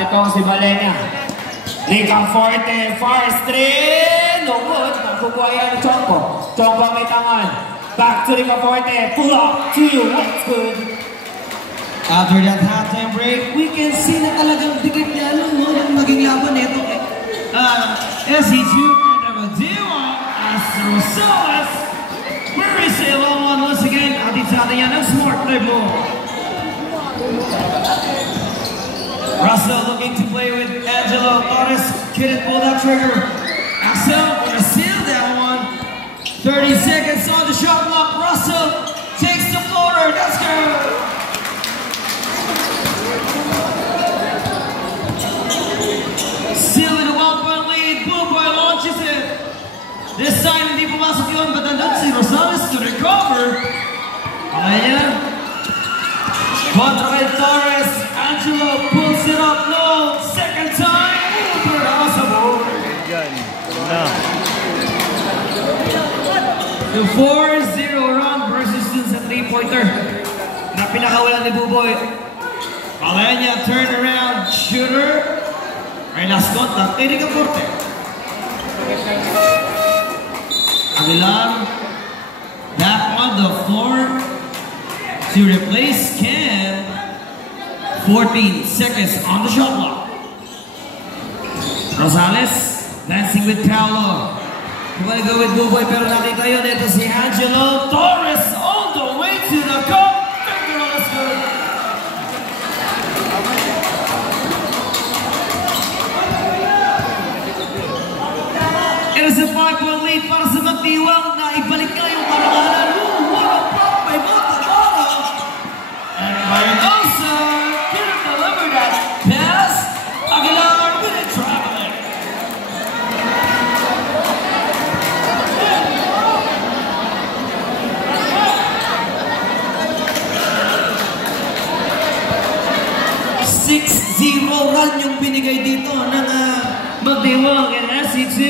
itong si Valenia. Ligang forte, far straight. No good. Nakukuha yan ni Chongko. Chongko may tangan. Back to Ligang forte. Pull up to you. What's good? After that halftime break, we can see na talagang dikit niya ng maging laban nito. SC2, number 0, Rosales. Murray say long one once again. Atin sa atin yan ng smart level. Russell looking to play with Angelo Torres. Couldn't pull that trigger. Axel gonna seal that one. 30 seconds on the shot clock. Russell takes the floater. That's good. Still in a 1-point lead. Blue Boy launches it. This time hindi pumasok yun, but nandun si Rosales to recover. Ayan. Contra kay Torres. Angelo pulls it up low. Second time. Impossible. The 4-0 round versus dun sa 3-pointer na pinakawalan ni Buboy. Valenia turn around shooter. May last contact. Tinig ang forte. Aguilar back on the floor to replace Ken. 14 seconds on the shot clock. Rosales dancing with Paolo. Kumali go with Buboy pero nakita yun. Ito si Angelo Torres all the way to the cup. That's good. It is a 5-point lead para sa Magdiwang na ibalik na yung parangalan. What a pop by Montagano. And Marianosa couldn't deliver that pass. Aguilar with it traveling. Zero run yung binigay dito ng Magdiwang and SC2.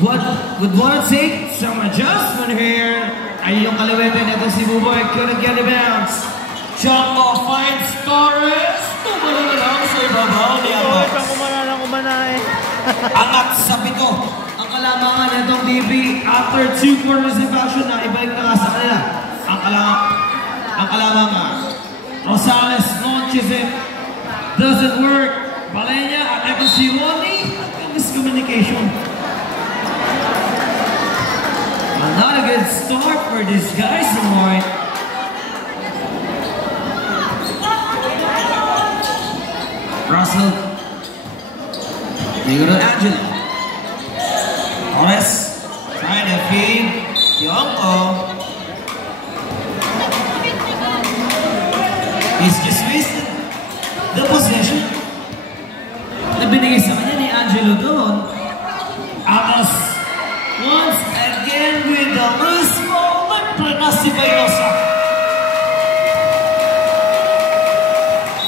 What would want to take some adjustment here. Ay yung kaliwete nito si Buboy. Couldn't get the bounce. Chongko finds Torres. Tumalo na lang sa ibabaw ni Angat. Angat sa pito. Ang kalamangan nitong DB after 2 quarters of action na ibalik na nga sa kanila. Ang kalamangan. Rosales launches it. Doesn't work. Valenia at FSC Wally. Miscommunication. Not a good start for this guy, Samoy. Russell. They go to Angelo. Torres trying to feed Yonko. He's just wasted the possession. Na binigay sa kanya ni Angelo doon. Amos once again with the loose ball. Nagplanas si Bayosa.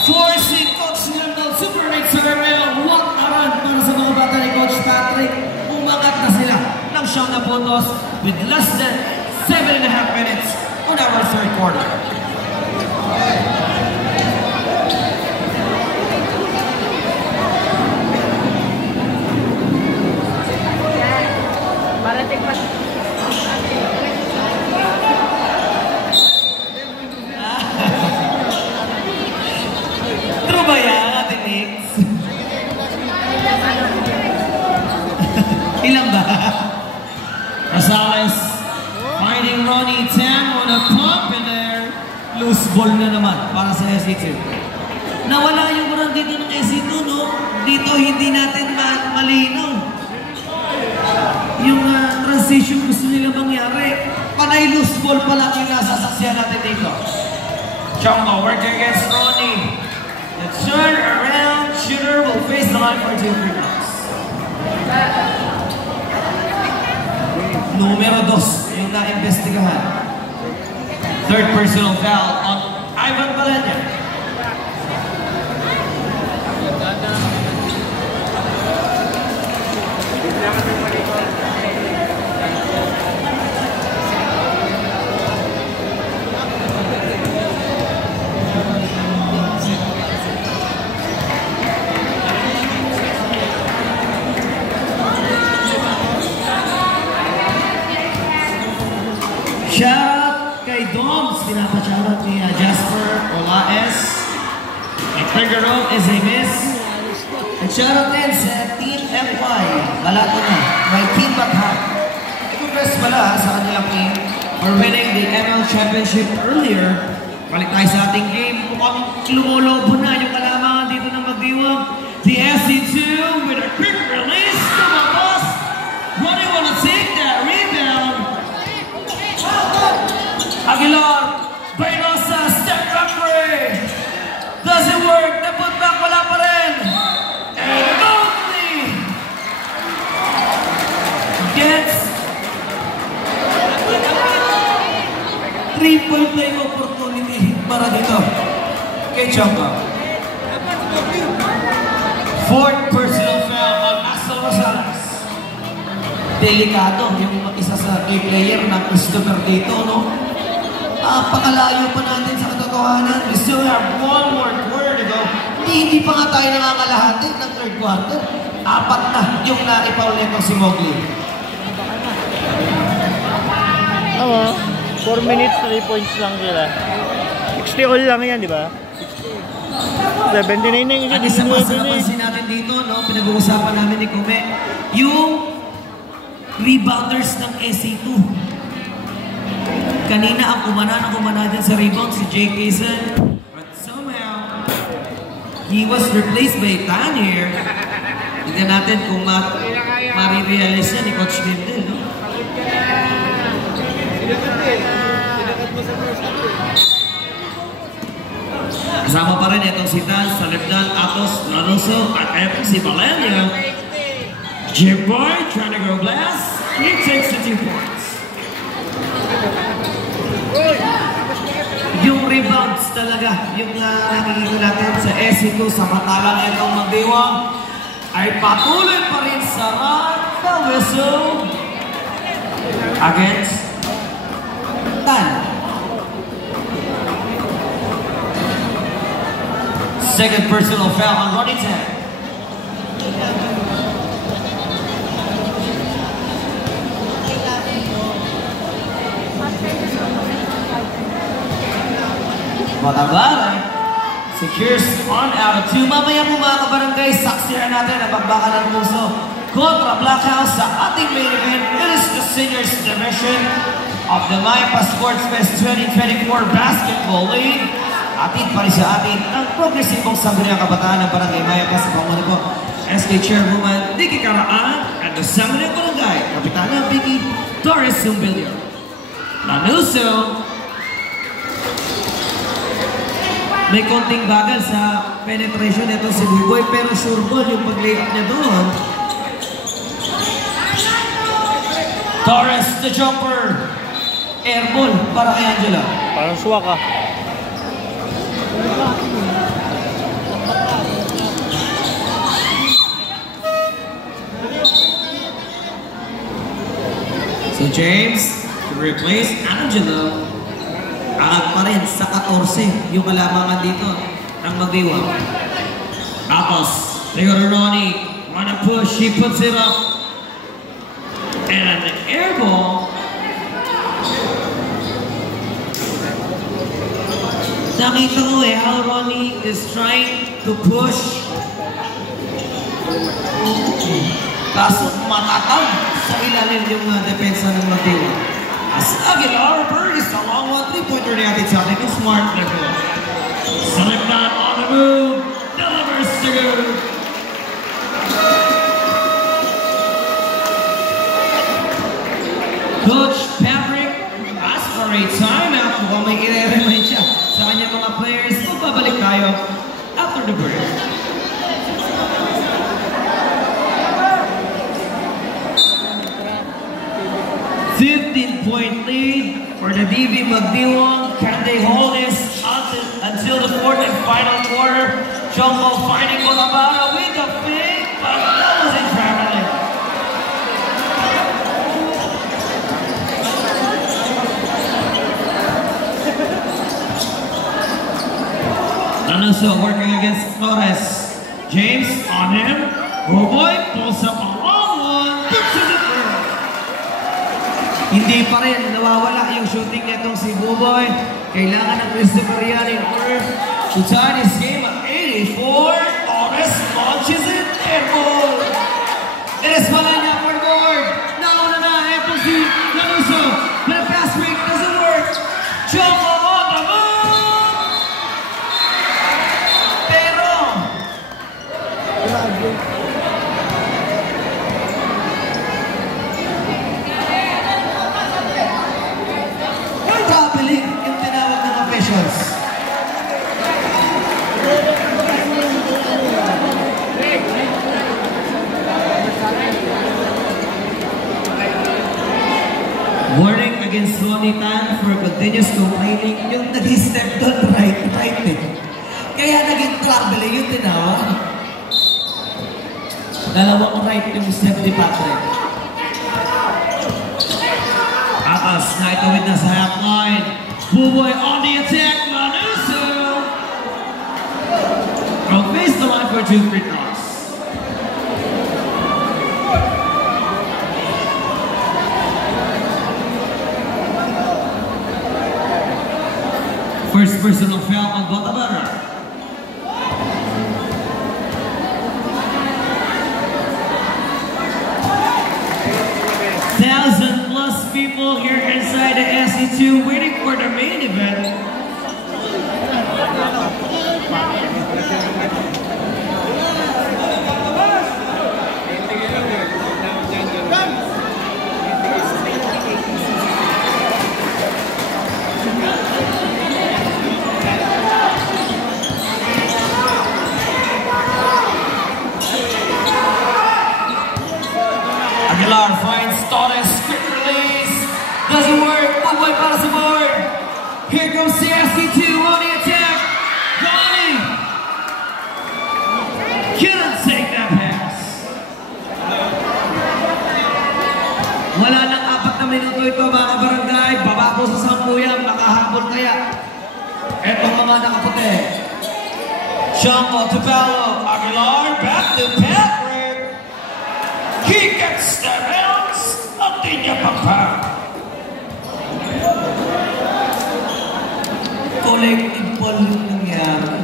Forcing Coach Lindell Super Nick Sarabel. What a run para sa mga bata ni Coach Patrick. Umangat na sila ng 9 puntos with less than 7.5 minutes on our third quarter. True ba yan, Ate Nix? Ilan ba? Rosales finding Ronnie Tam on a pump in there. Loose ball na naman para sa SC2. Nawala yung run dito ng SC2, no? Dito hindi natin malinaw. Yung transition gusto nila mangyari. Panay loose ball pa lang yung nasasaksiyan natin dito. Chongko working against Ronnie. The turn around shooter will face the line for 2 free throws. Numero 2 yung na-investigahan. Third personal foul on Ivan Valenia. A finger roll is a miss. And shout out din sa Team FY. Balato na. May Team Baghang. Congrats pala sa kanilang team for winning the ML Championship earlier. Balik tayo sa ating game. Mukhang lumolobo na yung kalamangan dito ng Magdiwang. The SC2 with a quick release. Tumabas. Ronnie wanna take that rebound. Aguilar. Baynosa. Step back three. Doesn't work. The putback wala pa rin. And Motley gets triple play opportunity para dito kay Chamba. Fourth personal foul on Aston Rosales. Delikado yung isa sa key player ng Christopher dito, no? Pakalayo pa natin sa katotohanan. We still have one more quarter to go. Hindi pa nga tayo nangangalahati ng third quarter. 4 na yung naipaul nitong si Mowgli. Oo, 4 minutes, 3 points lang sila. 60 all lang yan, di ba? 79 na yung Ang isa pa sa napansin natin dito, no, pinag-uusapan namin ni Kume, yung rebounders ng SC2. Kanina ang kumana din sa rebound si Jay Kaysen. But somehow, he was replaced by Tanner. Tignan natin kung marirealize niya ni Coach Lindell, no? Kasama pa rin itong si Tan, Salibdan, Atos, Lanuso, at itong si Valenia. Jim Boy trying to go blast. He takes the 2 points. Yung rebounds talaga, yung nakikita natin sa SC2 samantalang itong Magdiwang ay patuloy pa rin sa run the whistle against Tan. Second personal foul on Ronnie Tan. Matabaray secures on out of 2. Mamaya po mga kabarangay, saksihan natin ang pagbakan ng puso kontra Black House sa ating main event. It is the seniors division of the Maipa Sports Fest 2024 Basketball League. Atin pa rin sa atin ang progresibong sangguniang kabataan ng Barangay Maipa sa pangunan po SK Chairwoman Nikki Caraan at the Sangguniang Barangay Kapitana Vicky Torres Zumbilio. Lanuso may konting bagal sa penetration nito si Buboy pero sure ball yung pag-layup niya doon. Torres the jumper. Air ball para kay Angela. Parang swak ah. So James to replace Angela. Aag pa rin sa 14 yung kalamangan dito ng Magdiwang. Tapos, Rio Ronnie, wanna push, he puts it up. And an air ball. Nakita ko how Ronnie is trying to push. Kaso matatag sa ilalim yung depensa ng Magdiwang. As Aguilar burns a long one, 3-pointer natin sa atin. Smart na go. Salibdan on the move. Delivers to go. Coach Patrick asks for a timeout. Mukhang may i-remind siya sa kanyang mga players. Magbabalik tayo after the break. 15-point lead for the DB Magdiwang. Can they hold this until the fourth and final quarter? Jumbo finding Bolavara with the fake, but that was in traveling. Lanuso working against Flores. James on him. Oh boy, pulls up a long one. Hindi pa rin nawawala yung shooting nitong si Buboy. Kailangan ng Christopher Yan in order to tie this game at 88. airball. Eres Malanya for the board. Nauna na, eto si Lanuso. But a fast break doesn't work. Jumbo on the move! Pero, traveling yung tinawag ng officials. Warning against Ronnie Tan for continuous complaining. Yung nag-step doon right eh. Kaya naging trouble yung tinawag. Dalawang right yung step ni Patrick. Atas, naitawid na sa half line. Buboy on the attack, Lanuso! From face the line for 2 free throws. First personal foul on Botabara. +1,000 people here inside the SC2 waiting for the main event. Aguilar finds Torres, quick release. Doesn't work, Buboy para sa board. Here comes CSC2 on the attack. Ronnie cannot take that pass. Wala nang 4 na minuto ito mga kabarangay. Baba po sa 10 yan, makahabol kaya. Etong mga nakaputi. Jumbo to Bello. Aguilar back to Patrick. He gets the bounce. Nothing niya pa. Collective ball yung nangyari.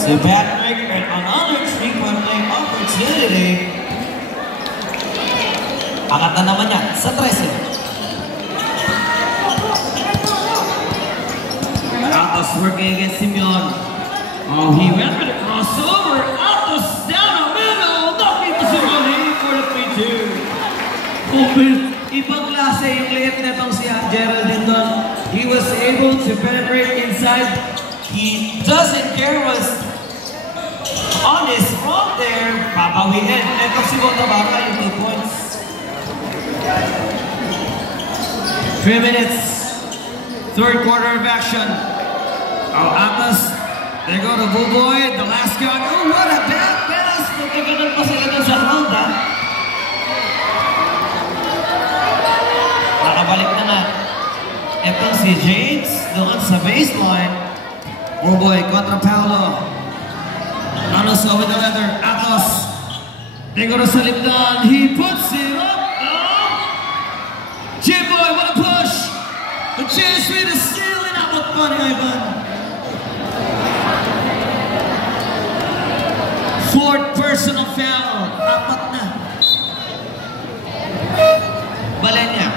So Patrick and another 3-point play opportunity. Angat na naman yan sa 13. Atos working against Simeon. Oh, he went for the crossover. Atos down the middle. Knocking to Simeon for the 3-2. Open. Ibang klase yung liit na itong si Gerald Dindon. He was able to penetrate inside. He doesn't care what's on his front there. Papawiin. Ito si Botabara yung 2 points. 3 minutes. Third quarter of action. Oh, Atos. They go to Buboy. The last guy. Oh, what a bad pass. Nagkaganon pa sila dun sa round, ha? Nakabalik na nga. Ito si James doon sa baseline. Buboy kontra Paolo. Lanuso with the leather. Atos. They go to Salibdan. He puts it up. Oh. J-Boy, what a push. A chance for you to steal it out of fun, Ivan. Fourth personal foul. Apat na. Balenya.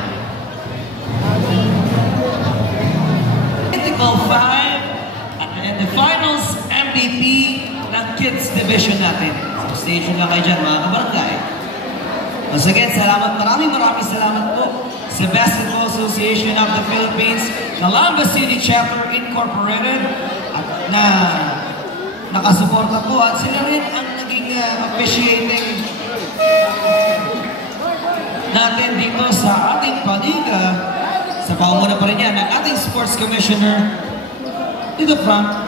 Critical 5 and the finals MVP ng kids division natin. So stay tuned lang kayo dyan mga kabarangay. Once again, maraming salamat po sa Basketball Association of the Philippines, Calamba City Chapter Incorporated, at na nakasuporta po at sila rin ang naging officiating natin dito sa ating paliga. Sa paumuna pa rin yan ng ating Sports Commissioner dito Frank.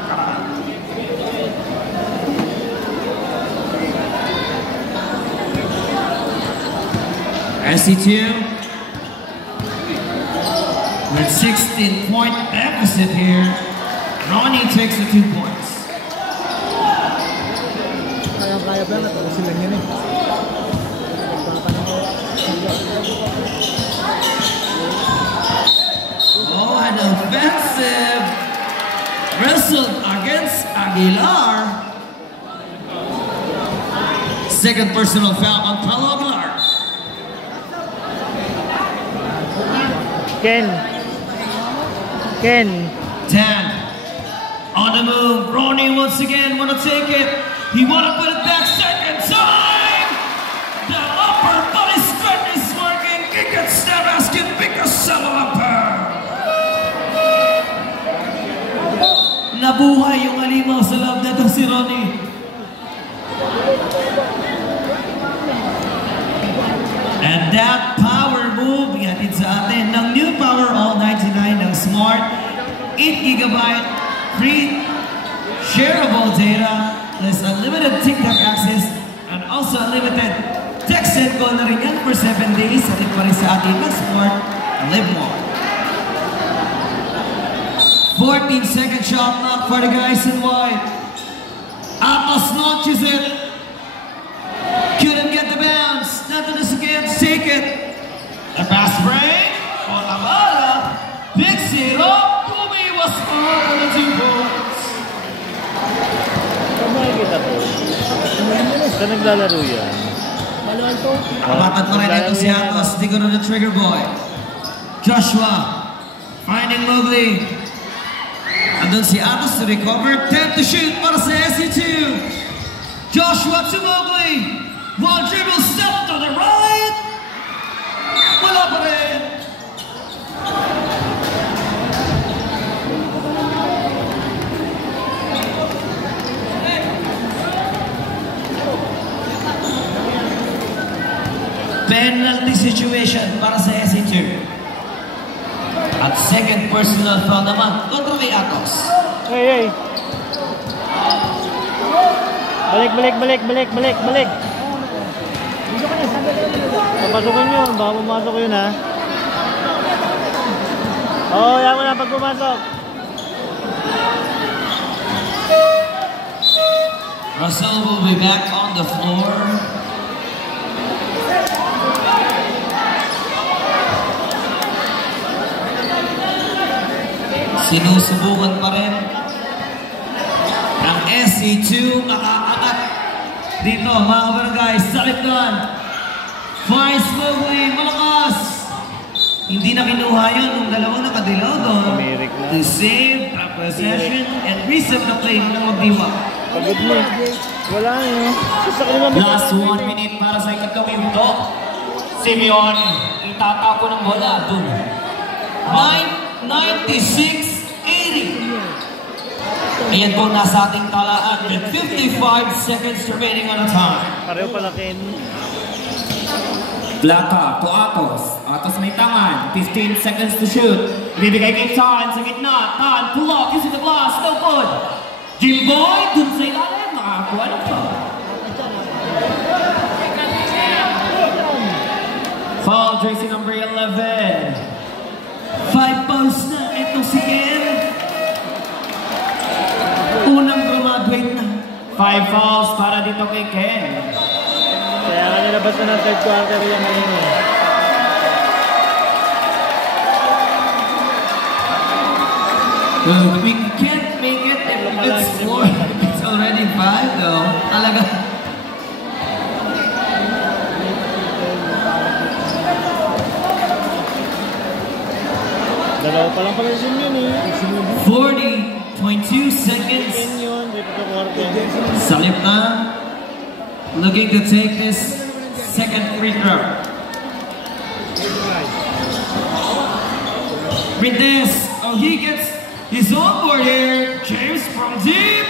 SC2 with 16-point deficit here. Ronnie takes the 2 points. Kaya banget kalau silang ini. Aguilar. Second personal foul on Paulo Aguilar. Ken. 10. On the move, Ronnie once again wanna take it. He wanna put it back second time. The upper body strength is working. Kick step asking bigger solo upper. Nabuhay yung alimaw sa loob na ito si Ronnie. And that power move, ihatid sa atin ng new Power All 99 ng Smart. 8GB free shareable data, plus unlimited TikTok access, and also unlimited text and call na rin yan for 7 days. Atin pa rin sa atin ng Smart. Live more. 14-second shot clock for the guys in white. Atos launches it. Couldn't get the bounce. Nothing is against. Take it. The pass break. Otamala picks it up. Bumi was on the 2 points. Kamay kita po. Saan naglalaro yan? Kapatat pa rin ito si Atos. Di ko na the trigger boy. Joshua finding Mowgli. Andun si Atos to recover. 10 to shoot para sa SC2. Joshua to Mowgli. One dribble step to the right. Wala pa rin. Penalty situation para sa SC2. At second personal foul naman kontra kay Atos. Hey. Balik. Papasukin yun, baka pumasok yun ha. Oo, yan mo na pag pumasok. Russell will be back on the floor. Sinusubukan pa rin ang SC2 nakakaangat dito mga kabarangay sa likdan. Finds Mowgli, malakas. Hindi na kinuha yun ng dalawang nakadilaw doon. To save the possession and reset the play ng magdiwa. Pagod mo. Wala yun. Last 1 minute para sa ikatlong minuto. Simeon, itatako ng bola dun. 96-80. Ayan po nasa ating talaan with 55 seconds remaining on the time. Pareho pala Ken. Plata to Atos. Atos may tangan. 15 seconds to shoot. Ibibigay kay Tan sa gitna. Tan, pull up, using the glass. No good. Jimboy, dun sa ilalim. Nakakuha ng foul. Foul, jersey number 11. 5 fouls na. Ito si Ken. Unang graduate na. 5 fouls para dito kay Ken. Kaya nga nilabas na ng third quarter yung kanina. Well, we can't make it if it's 4. It's already 5 though. Talaga. Dalawa pa lang pala yun eh. 40.2 seconds. Ken yun, dito sa quarter. Salip na. Looking to take this second free throw. With this, oh, he gets his own board here. James from deep.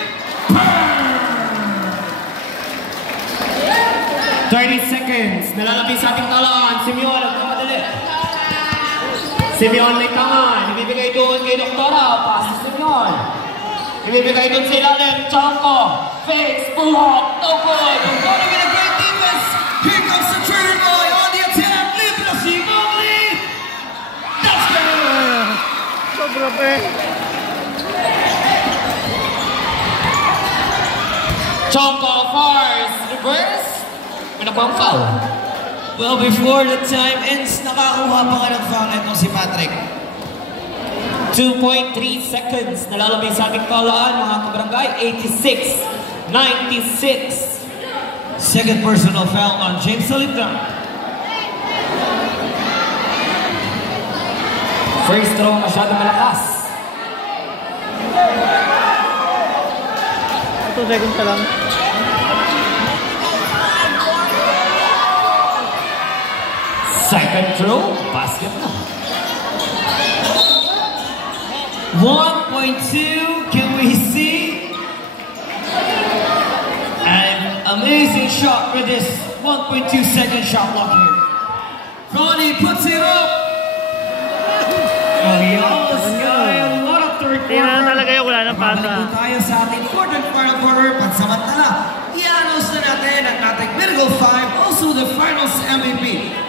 30 seconds. Nalalapit sa ating talaan. Simeon, nagpapadali. Simeon may tangan. Ibibigay doon kay Doktora. Pass si Simeon. Ibibigay doon sa ilalim. Chanko. Fakes. Pull up. No good. Gonna get a great defense. Here comes the trigger boy on the attack. Live to see Mowgli. That's good. Sobra pa eh. Chanko fires. Reverse. May nakuha ang foul. Well, before the time ends, nakakuha pa nga ng foul itong si Patrick. 2.3 seconds. Nalalabay sa ating kalaan, mga kabarangay. 86-96. Second personal foul on James Salita. First throw masyado malakas. 2 seconds lang. Second throw, basket na. 1.2, can we see? An amazing shot for this 1.2 second shot block here. Ronnie puts it up. Oh, yes, a lot of third quarter. Tingnan talaga yung wala ng pasa. Mabalik po tayo sa ating fourth and final quarter. Pansamantala, i-announce na natin ang ating Miracle 5, also the finals MVP.